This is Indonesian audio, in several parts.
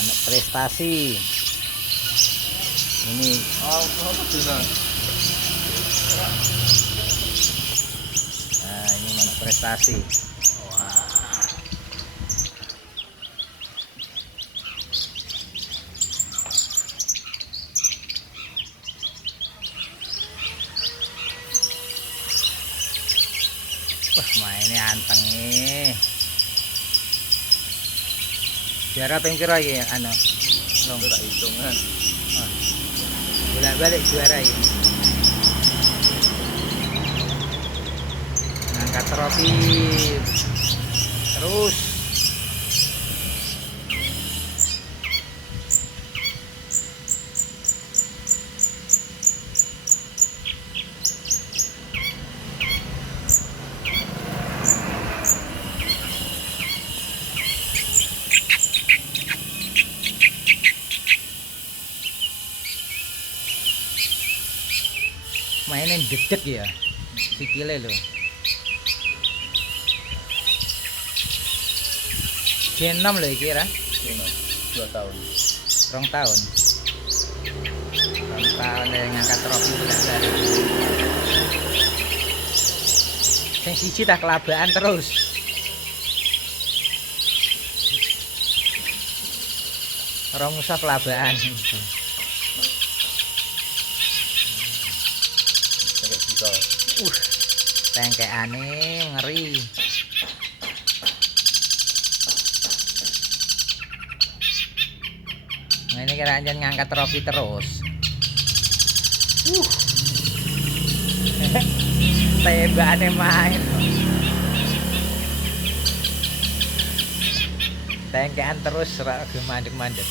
Manuk prestasi. Ini nah, ini manuk prestasi. Wah, mainnya anteng nih. Juara ping pira iki anu? Long tak hitungan. Bolak-balik juara ini. Angkat trofi terus. Mainnya dedek ya sikile loh. G6 loh kira 2 tahun. 2 tahun. 2 tahun dari ngangkat trofi bolak-balik. Sing siji tak kelabaan terus. Orang usah kelabaan. Tengkeane ngeri. Nah, ini kira anjan ngangkat trofi terus. Tembakane main. Tengkean terus ora mandek-mandek.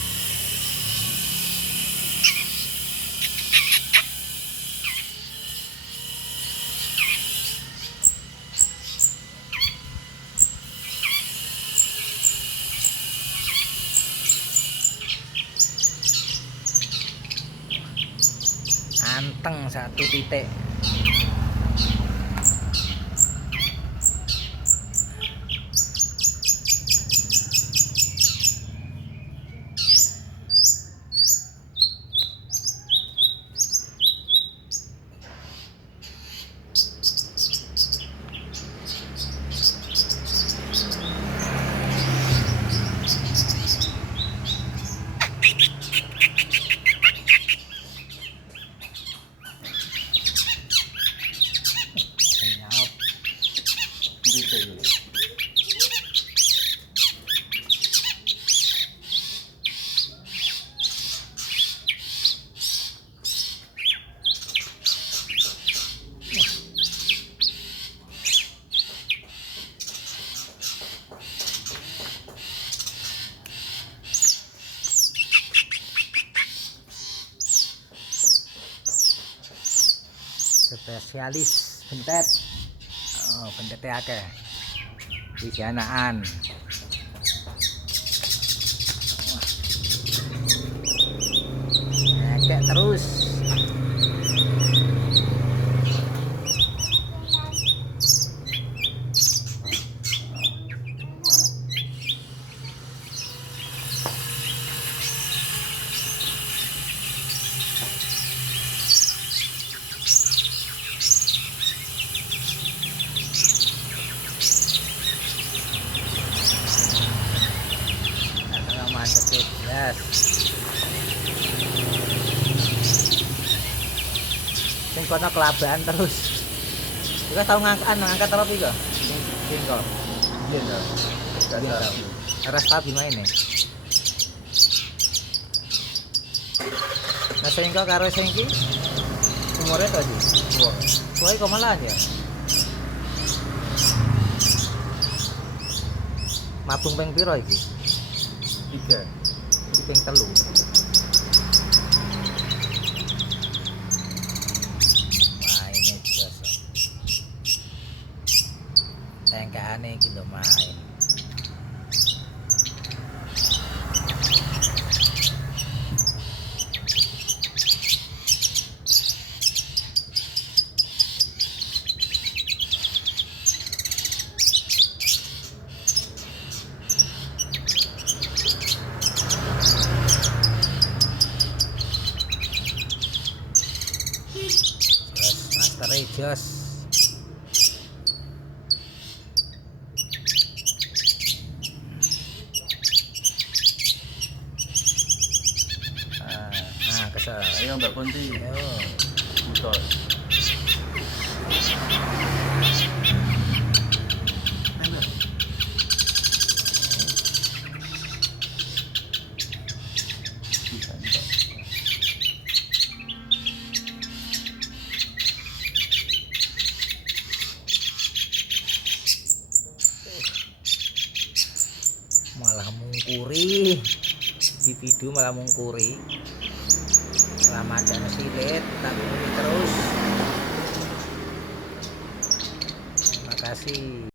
Anteng 1 titik. Spesialis bentet. Oh, bentetnya akeh. Iki anakan. Ngekek terus. Yes. Sing kono kelabaan terus. Juga tahu ngangkat trofi kok. Sing kok. Iya dah. Ora stabil maine. Nah sing kok karo sing iki umure tadi. Kuwi kok malah ya. Mabung ping pira iki? 3. Ping 3. Maine jasa. Tengkaane iki lho main. mulai jos. Nah kesel. Ayo Mbak Kunti. Ayo. Putos. Bisa Mbak. Malah mungkuri di video, malah mungkuri. Ramadan silet tapi terus. Terima kasih.